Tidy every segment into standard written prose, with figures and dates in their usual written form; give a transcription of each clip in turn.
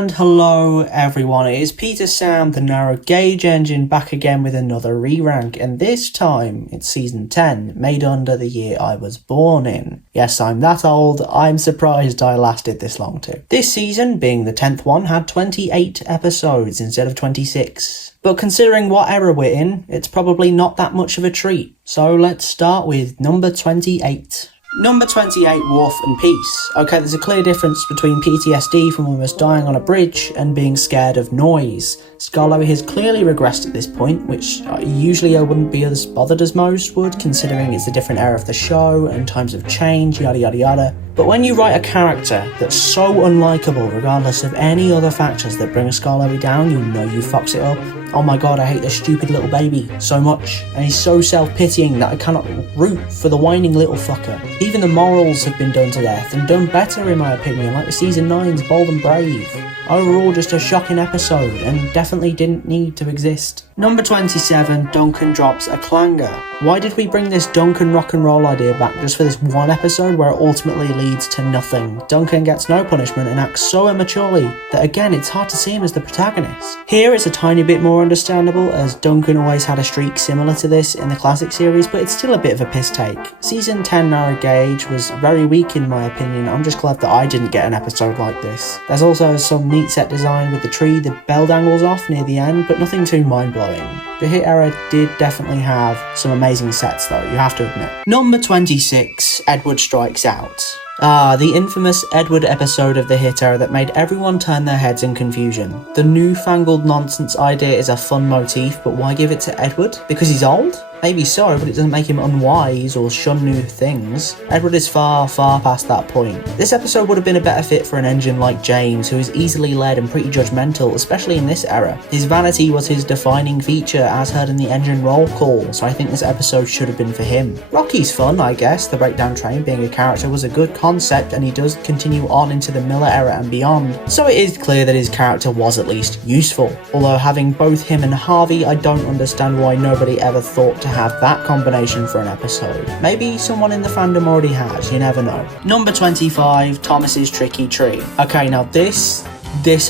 And hello everyone, it is Peter Sam, the narrow gauge engine, back again with another re-rank, and this time it's season 10, made under the year I was born in. Yes, I'm that old, I'm surprised I lasted this long too. This season, being the 10th one, had 28 episodes instead of 26. But considering what era we're in, it's probably not that much of a treat. So let's start with number 28. Number 28, Wharf Peace. Okay, there's a clear difference between PTSD from almost dying on a bridge and being scared of noise. Skarloey has clearly regressed at this point, which usually I wouldn't be as bothered as most would, considering it's a different era of the show and times of change, yada yada yada. But when you write a character that's so unlikable regardless of any other factors that bring Skarloey down, you know you fucks it up. Oh my god, I hate this stupid little baby so much, and he's so self-pitying that I cannot root for the whining little fucker. Even the morals have been done to death, and done better in my opinion, like the season 9's Bold and Brave. Overall, just a shocking episode, and definitely didn't need to exist. Number 27, Duncan drops a clanger. Why did we bring this Duncan rock and roll idea back just for this one episode where it ultimately leads to nothing? Duncan gets no punishment and acts so immaturely that again it's hard to see him as the protagonist. Here it's a tiny bit more understandable, as Duncan always had a streak similar to this in the classic series, but it's still a bit of a piss take. Season 10 narrow gauge was very weak in my opinion. I'm just glad that I didn't get an episode like this. There's also some neat set design with the tree the bell dangles off near the end, but nothing too mind-blowing. The hit era did definitely have some amazing sets though, you have to admit. Number 26, Edward Strikes Out. The infamous Edward episode of the hit era that made everyone turn their heads in confusion. The newfangled nonsense idea is a fun motif, but why give it to Edward? Because he's old? Maybe so, but it doesn't make him unwise or shun new things. Edward is far, far past that point. This episode would have been a better fit for an engine like James, who is easily led and pretty judgmental, especially in this era. His vanity was his defining feature, as heard in the engine roll call, so I think this episode should have been for him. Rocky's fun, I guess. The breakdown train being a character was a good concept, and he does continue on into the Miller era and beyond, so it is clear that his character was at least useful. Although having both him and Harvey, I don't understand why nobody ever thought to have that combination for an episode. Maybe someone in the fandom already has, you never know. Number 25, Thomas's Tricky Tree. Okay, now this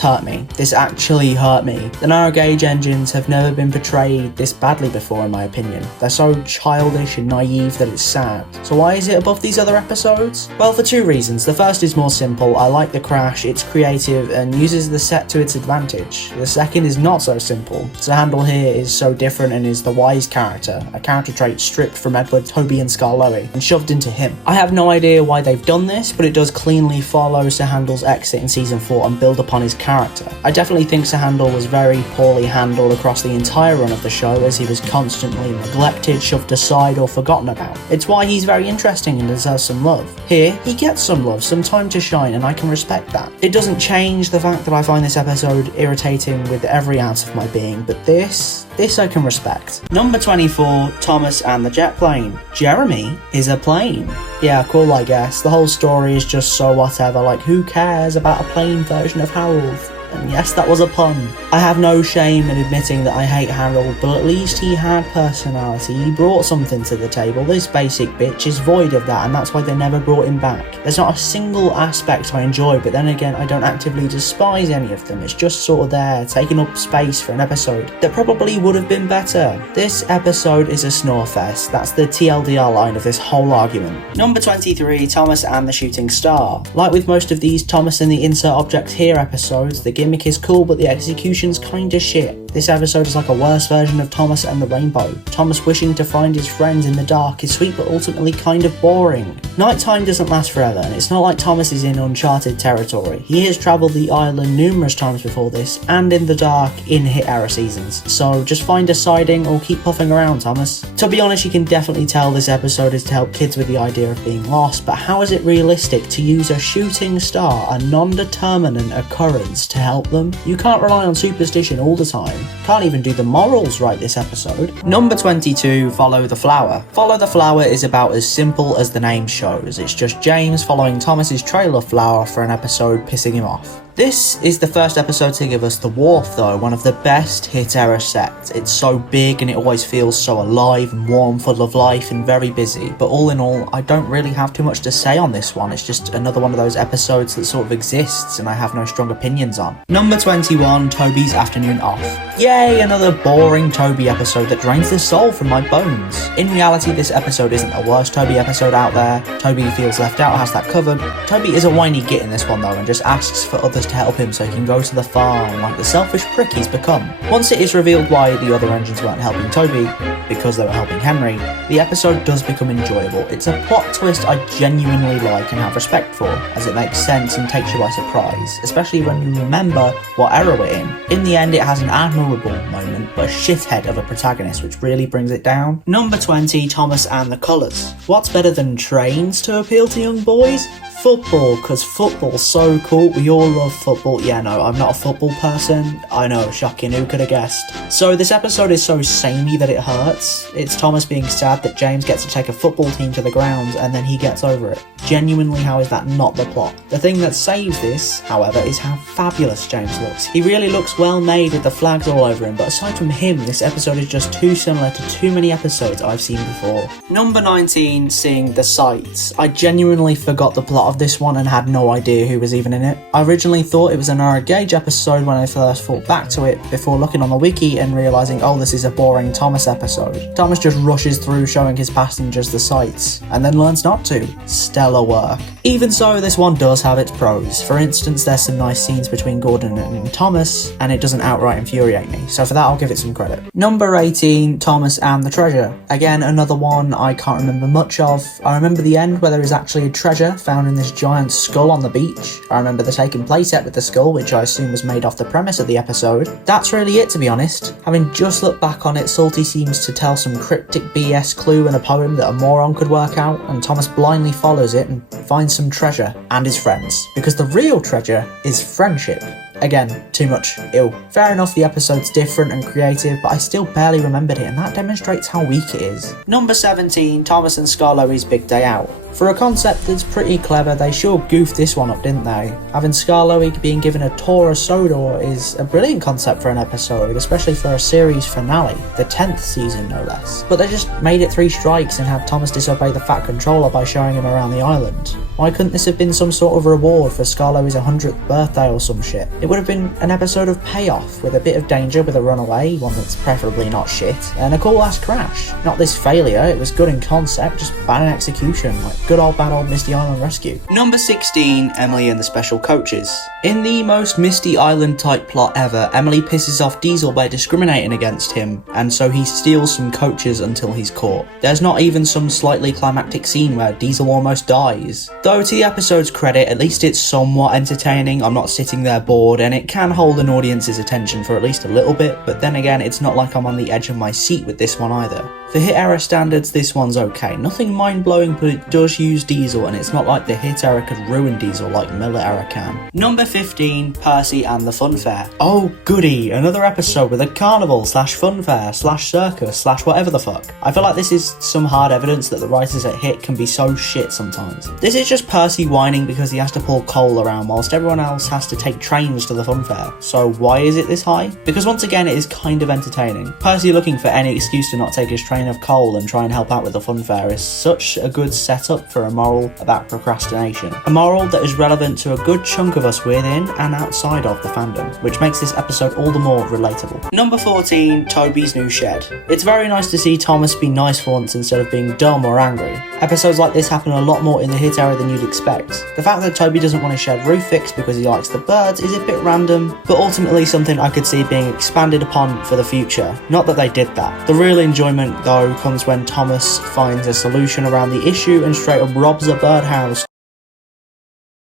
hurt me. This actually hurt me. The narrow gauge engines have never been portrayed this badly before in my opinion. They're so childish and naive that it's sad. So why is it above these other episodes? Well, for two reasons. The first is more simple. I like the crash, it's creative and uses the set to its advantage. The second is not so simple. Handle here is so different and is the wise character, a character trait stripped from Edward, Toby and Skarloey and shoved into him. I have no idea why they've done this, but it does cleanly follow Sahandle's exit in season 4 and build upon his character. I definitely think Sahandle was very poorly handled across the entire run of the show, as he was constantly neglected, shoved aside or forgotten about. It's why he's very interesting and deserves some love. Here, he gets some love, some time to shine, and I can respect that. It doesn't change the fact that I find this episode irritating with every ounce of my being, but this I can respect. Number 24, Thomas and the jet plane. Jeremy is a plane. Yeah, cool I guess. The whole story is just so whatever, like who cares about a plane version of Harold? And yes, that was a pun. I have no shame in admitting that I hate Harold, but at least he had personality. He brought something to the table. This basic bitch is void of that, and that's why they never brought him back. There's not a single aspect I enjoy, but then again, I don't actively despise any of them. It's just sort of there, taking up space for an episode that probably would have been better. This episode is a snore fest. That's the TLDR line of this whole argument. Number 23, Thomas and the Shooting Star. Like with most of these Thomas and the Insert Object Here episodes, the gimmick is cool, but the execution's kinda shit. This episode is like a worse version of Thomas and the Rainbow. Thomas wishing to find his friends in the dark is sweet, but ultimately kind of boring. Nighttime doesn't last forever, and it's not like Thomas is in uncharted territory. He has travelled the island numerous times before this, and in the dark in hit era seasons. So just find a siding or keep puffing around, Thomas. To be honest, you can definitely tell this episode is to help kids with the idea of being lost, but how is it realistic to use a shooting star, a non-determinate occurrence, to help them? You can't rely on superstition all the time. Can't even do the morals right this episode. Number 22, Follow the Flower. Follow the Flower is about as simple as the name shows. It's just James following Thomas's trail of flour for an episode, pissing him off. This is the first episode to give us the Wharf though, one of the best hit era sets. It's so big and it always feels so alive and warm, full of life and very busy. But all in all, I don't really have too much to say on this one. It's just another one of those episodes that sort of exists and I have no strong opinions on. Number 21, Toby's Afternoon Off. Yay, another boring Toby episode that drains the soul from my bones. In reality, this episode isn't the worst Toby episode out there. Toby feels left out, has that covered. Toby is a whiny git in this one though and just asks for others to help him so he can go to the farm like the selfish prick he's become. Once it is revealed why the other engines weren't helping Toby, because they were helping Henry, the episode does become enjoyable. It's a plot twist I genuinely like and have respect for, as it makes sense and takes you by surprise, especially when you remember what era we're in. In the end, it has an admirable moment, but a shithead of a protagonist, which really brings it down. Number 20, Thomas and the Colours. What's better than trains to appeal to young boys? Football, because football's so cool. We all love football. Yeah, no, I'm not a football person. I know, shocking, who could have guessed? So this episode is so samey that it hurts. It's Thomas being sad that James gets to take a football team to the grounds and then he gets over it. Genuinely, how is that not the plot? The thing that saves this, however, is how fabulous James looks. He really looks well made with the flags all over him, but aside from him, this episode is just too similar to too many episodes I've seen before. Number 19, Seeing the Sights. I genuinely forgot the plot of this one and had no idea who was even in it. I originally thought it was a Nara Gage episode when I first thought back to it before looking on the wiki and realising, oh, this is a boring Thomas episode. Thomas just rushes through showing his passengers the sights and then learns not to. Stellar work. Even so, this one does have its pros. For instance, there's some nice scenes between Gordon and Thomas and it doesn't outright infuriate me, so for that I'll give it some credit. Number 18, Thomas and the Treasure. Again, another one I can't remember much of. I remember the end where there is actually a treasure found in this giant skull on the beach. I remember the taken playset with the skull, which I assume was made off the premise of the episode. That's really it, to be honest. Having just looked back on it, Salty seems to tell some cryptic BS clue in a poem that a moron could work out, and Thomas blindly follows it and finds some treasure and his friends, because the real treasure is friendship. Again, too much. Ew. Fair enough, the episode's different and creative, but I still barely remembered it, and that demonstrates how weak it is. Number 17, Thomas and Skarloey's Big Day Out. For a concept that's pretty clever, they sure goofed this one up, didn't they? Having Skarloey being given a tour of Sodor is a brilliant concept for an episode, especially for a series finale, the 10th season no less. But they just made it 3 strikes and had Thomas disobey the Fat Controller by showing him around the island. Why couldn't this have been some sort of reward for Skarloey's 100th birthday or some shit? It would have been an episode of payoff, with a bit of danger with a runaway, one that's preferably not shit, and a cool ass crash. Not this failure, it was good in concept, just bad in execution, like good old bad old Misty Island Rescue. Number 16, Emily and the Special Coaches. In the most Misty Island type plot ever, Emily pisses off Diesel by discriminating against him, and so he steals some coaches until he's caught. There's not even some slightly climactic scene where Diesel almost dies. Though to the episode's credit, at least it's somewhat entertaining. I'm not sitting there bored, and it can hold an audience's attention for at least a little bit, but then again, it's not like I'm on the edge of my seat with this one either. For hit era standards, this one's okay. Nothing mind-blowing, but it does use Diesel, and it's not like the hit era could ruin Diesel like Miller era can. Number 15, Percy and the Funfair. Oh goody, another episode with a carnival slash funfair slash circus slash whatever the fuck. I feel like this is some hard evidence that the writers at Hit can be so shit sometimes. This is just Percy whining because he has to pull coal around whilst everyone else has to take trains to the funfair. So why is it this high? Because once again it is kind of entertaining. Percy looking for any excuse to not take his train of coal and try and help out with the funfair is such a good setup for a moral about procrastination. A moral that is relevant to a good chunk of us within and outside of the fandom, which makes this episode all the more relatable. Number 14, Toby's New Shed. It's very nice to see Thomas be nice for once instead of being dumb or angry. Episodes like this happen a lot more in the hit era than you'd expect. The fact that Toby doesn't want his shed roof fixed because he likes the birds is a bit random, but ultimately something I could see being expanded upon for the future. Not that they did that. The real enjoyment though comes when Thomas finds a solution around the issue and straight up robs a birdhouse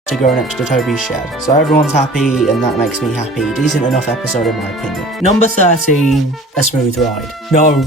to go next to Toby's shed. So everyone's happy and that makes me happy. Decent enough episode in my opinion. Number 13, A Smooth Ride. No,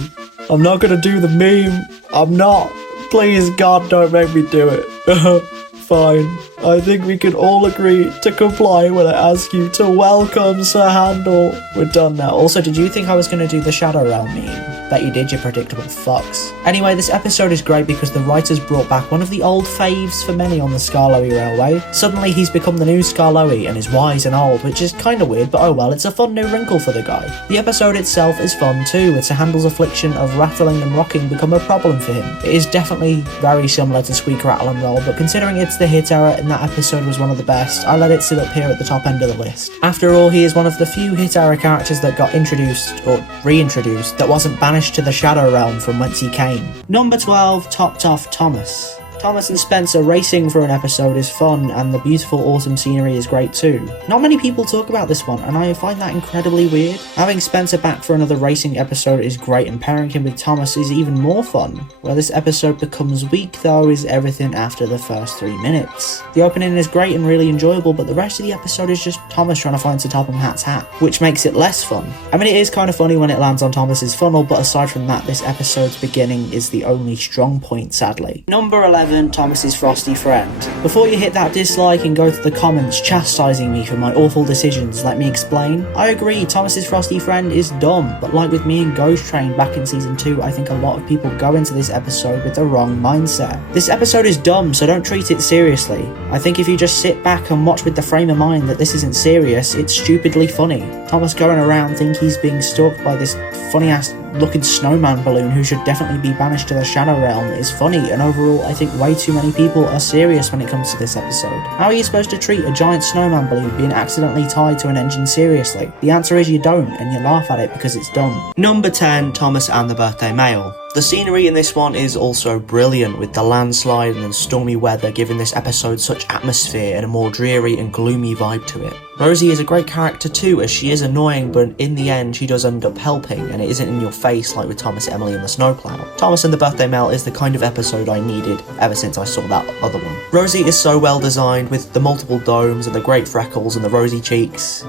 I'm not gonna do the meme. I'm not. Please God, don't make me do it. Fine. I think we can all agree to comply when I ask you to welcome Sir Handel. We're done now. Also, did you think I was gonna do the Shadow Realm meme? Bet you did, you predictable fucks. Anyway, this episode is great because the writers brought back one of the old faves for many on the Skarloey Railway. Suddenly he's become the new Skarloey and is wise and old, which is kinda weird, but oh well, it's a fun new wrinkle for the guy. The episode itself is fun too. It's a Handel's affliction of rattling and rocking become a problem for him. It is definitely very similar to Squeak, Rattle and Roll, but considering it's the hit era and that episode was one of the best, I let it sit up here at the top end of the list. After all, he is one of the few hit era characters that got introduced, or reintroduced, that wasn't banished to the Shadow Realm from whence he came. Number 12, Topped Off Thomas. Thomas and Spencer racing for an episode is fun, and the beautiful autumn scenery is great too. Not many people talk about this one, and I find that incredibly weird. Having Spencer back for another racing episode is great, and pairing him with Thomas is even more fun. Where this episode becomes weak though is everything after the first 3 minutes. The opening is great and really enjoyable, but the rest of the episode is just Thomas trying to find Sir Topham Hatt's hat, which makes it less fun. I mean, it is kind of funny when it lands on Thomas's funnel, but aside from that, this episode's beginning is the only strong point, sadly. Number 11, Thomas's Frosty friend. Before you hit that dislike and go to the comments chastising me for my awful decisions, let me explain. I agree, Thomas's Frosty friend is dumb, but like with me and Ghost Train back in season 2, I think a lot of people go into this episode with the wrong mindset. This episode is dumb, so don't treat it seriously. I think if you just sit back and watch with the frame of mind that this isn't serious, it's stupidly funny. Thomas going around think he's being stalked by this funny ass looking snowman balloon who should definitely be banished to the Shadow Realm is funny, and overall I think way too many people are serious when it comes to this episode. How are you supposed to treat a giant snowman balloon being accidentally tied to an engine seriously? The answer is you don't, and you laugh at it because it's dumb. Number 10, Thomas and the Birthday Mail. The scenery in this one is also brilliant, with the landslide and the stormy weather giving this episode such atmosphere and a more dreary and gloomy vibe to it. Rosie is a great character too, as she is annoying, but in the end she does end up helping, and it isn't in your face like with Thomas, Emily and the Snowplow. Thomas and the Birthday Mail is the kind of episode I needed ever since I saw that other one. Rosie is so well designed, with the multiple domes and the great freckles and the rosy cheeks.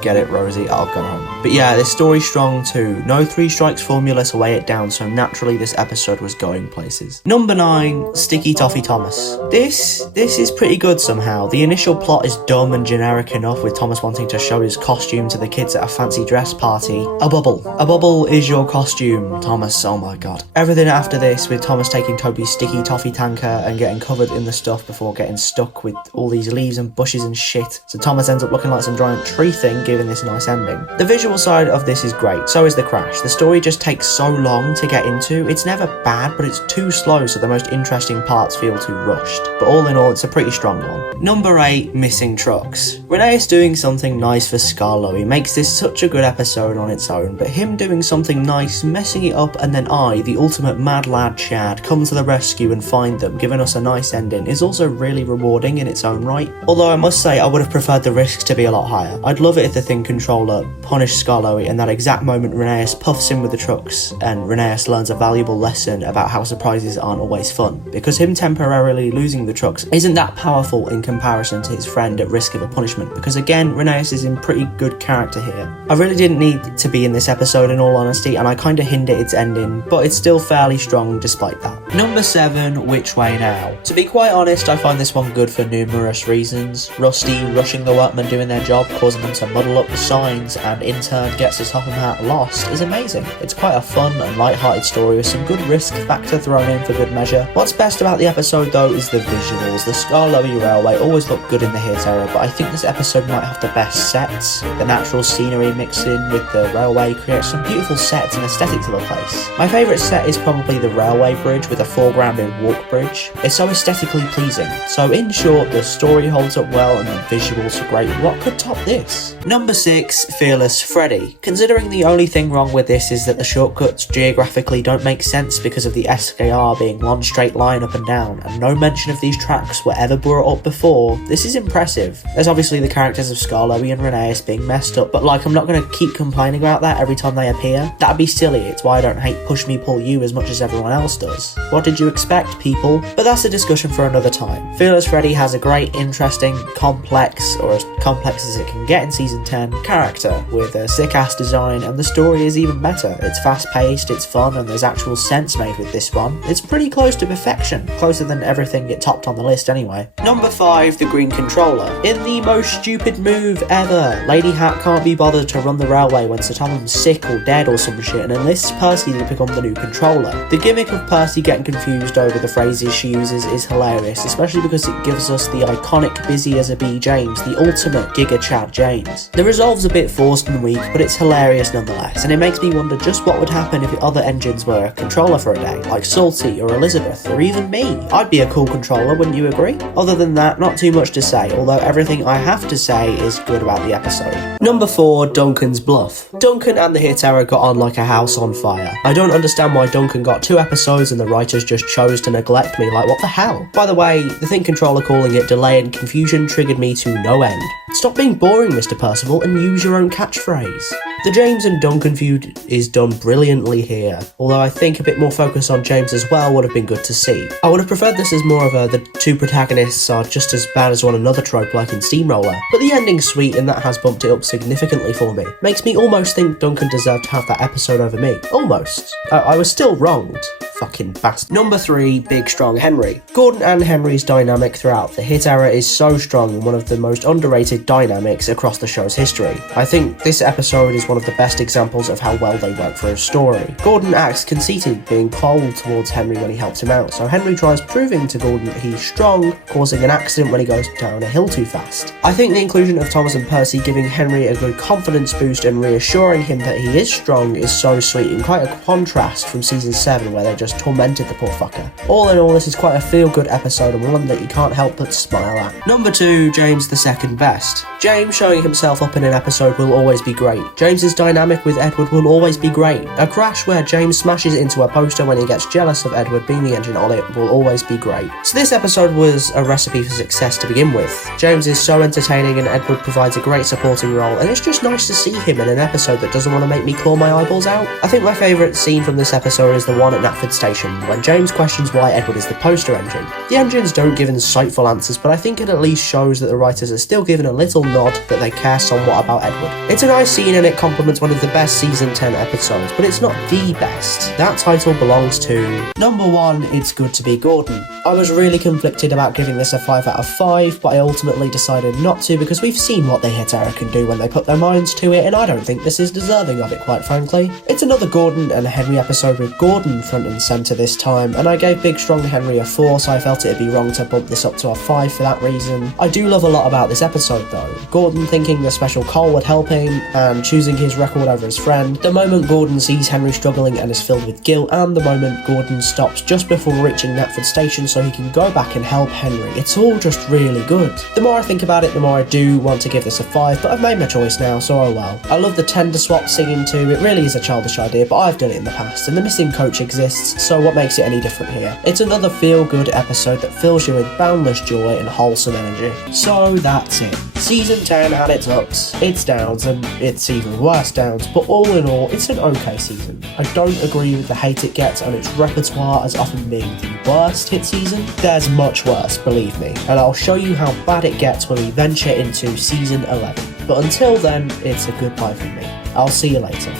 Get it, Rosie? I'll go home. But yeah, this story's strong too. No 3 strikes formula to weigh it down, so naturally this episode was going places. Number 9, Sticky Toffee Thomas. This is pretty good somehow. The initial plot is dumb and generic enough, with Thomas wanting to show his costume to the kids at a fancy dress party. A bubble. A bubble is your costume, Thomas. Oh my god. Everything after this, with Thomas taking Toby's sticky toffee tanker and getting covered in the stuff before getting stuck with all these leaves and bushes and shit. So Thomas ends up looking like some giant tree thing, giving this nice ending. The visual side of this is great. So is the crash. The story just takes so long to get into. It's never bad, but it's too slow, so the most interesting parts feel too rushed. But all in all, it's a pretty strong one. Number 8, Missing Trucks. Renee is doing something nice for Skarloey makes this such a good episode on its own, but him doing something nice, messing it up, and then I, the ultimate mad lad Chad, come to the rescue and find them, giving us a nice ending, is also really rewarding in its own right. Although I must say I would have preferred the risks to be a lot higher. I'd love it if the Thing controller punished Skarloey, and that exact moment Rheneas puffs in with the trucks, and Rheneas learns a valuable lesson about how surprises aren't always fun, because him temporarily losing the trucks isn't that powerful in comparison to his friend at risk of a punishment, because again, Rheneas is in pretty good character here. I really didn't need to be in this episode in all honesty, and I kinda hindered its ending, but it's still fairly strong despite that. Number 7, Which Way Now? To be quite honest, I find this one good for numerous reasons. Rusty rushing the workmen doing their job, causing them to muddle up the signs, and in turn gets the Topham Hat lost, is amazing. It's quite a fun and light-hearted story with some good risk factor thrown in for good measure. What's best about the episode though is the visuals. The Skarloey Railway always looked good in the hit era, but I think this episode might have the best sets. The natural scenery mixed in with the railway creates some beautiful sets and aesthetic to the place. My favourite set is probably the railway bridge with a foregrounded walk bridge. It's so aesthetically pleasing. So in short, the story holds up well and the visuals are great. What could top this? Number 6, Fearless Freddie. Considering the only thing wrong with this is that the shortcuts geographically don't make sense because of the SKR being one straight line up and down, and no mention of these tracks were ever brought up before, this is impressive. There's obviously the characters of Skarloey and Rheneas being messed up, but like I'm not going to keep complaining about that every time they appear. That'd be silly. It's why I don't hate Push Me Pull You as much as everyone else does. What did you expect, people? But that's a discussion for another time. Fearless Freddie has a great, interesting, complex, or as complex as it can get in season 10, character, with a sick-ass design, and the story is even better. It's fast-paced, it's fun, and there's actual sense made with this one. It's pretty close to perfection, closer than everything it topped on the list anyway. Number 5, the green controller. In the most stupid move ever, Lady Hat can't be bothered to run the railway when Sir Tom's sick or dead or some shit and enlists Percy to become the new controller. The gimmick of Percy getting confused over the phrases she uses is hilarious, especially because it gives us the iconic busy as a bee James, the ultimate Giga Chad James. The resolve's a bit forced and weak, but it's hilarious nonetheless, and it makes me wonder just what would happen if the other engines were a controller for a day, like Salty or Elizabeth, or even me. I'd be a cool controller, wouldn't you agree? Other than that, not too much to say, although everything I have to say is good about the episode. Number 4, Duncan's bluff. Duncan and the Hit Era got on like a house on fire. I don't understand why Duncan got 2 episodes and the writers just chose to neglect me, like what the hell? By the way, the Think controller calling it delay and confusion triggered me to no end. Stop being boring, Mr. Percival, and use your own catchphrase. The James and Duncan feud is done brilliantly here, although I think a bit more focus on James as well would have been good to see. I would have preferred this as more of a the 2 protagonists are just as bad as one another trope like in Steamroller, but the ending's sweet and that has bumped it up significantly for me. Makes me almost think Duncan deserved to have that episode over me. Almost. I was still wronged. Fucking bastard. Number 3, Big Strong Henry. Gordon and Henry's dynamic throughout the Hit Era is so strong and one of the most underrated dynamics across the show's history. I think this episode is one of the best examples of how well they work for a story. Gordon acts conceited, being cold towards Henry when he helps him out, so Henry tries proving to Gordon that he's strong, causing an accident when he goes down a hill too fast. I think the inclusion of Thomas and Percy giving Henry a good confidence boost and reassuring him that he is strong is so sweet and quite a contrast from season 7 where they just tormented the poor fucker. All in all, this is quite a feel-good episode and one that you can't help but smile at. Number 2, James the second best. James showing himself up in an episode will always be great. James's dynamic with Edward will always be great. A crash where James smashes into a poster when he gets jealous of Edward being the engine on it will always be great. So this episode was a recipe for success to begin with. James is so entertaining and Edward provides a great supporting role, and it's just nice to see him in an episode that doesn't want to make me claw my eyeballs out. I think my favourite scene from this episode is the one at Knapford Station, when James questions why Edward is the poster engine. The engines don't give insightful answers, but I think it at least shows that the writers are still given a little nod that they care somewhat about Edward. It's a nice scene and it complements one of the best season 10 episodes, but it's not the best. That title belongs to... Number 1, It's Good to Be Gordon. I was really conflicted about giving this a 5 out of 5, but I ultimately decided not to because we've seen what the Hit Era can do when they put their minds to it, and I don't think this is deserving of it, quite frankly. It's another Gordon and Henry episode with Gordon front and centre this time, and I gave Big Strong Henry a 4, so I felt it'd be wrong to bump this up to a 5 for that reason. I do love a lot about this episode though. Gordon thinking the special coal would help him, and choosing his record over his friend, the moment Gordon sees Henry struggling and is filled with guilt, and the moment Gordon stops just before reaching Knapford Station so he can go back and help Henry. It's all just really good. The more I think about it, the more I do want to give this a 5, but I've made my choice now, so oh well. I love the tender swap singing too. It really is a childish idea, but I've done it in the past, and the missing coach exists, so what makes it any different here? It's another feel-good episode that fills you with boundless joy and wholesome energy. So that's it. Season 10 had its ups, its downs, and its even worse downs, but all in all, it's an okay season. I don't agree with the hate it gets on its repertoire as often being the worst hit season. There's much worse, believe me, and I'll show you how bad it gets when we venture into season 11. But until then, it's a goodbye from me. I'll see you later.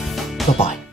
Bye-bye.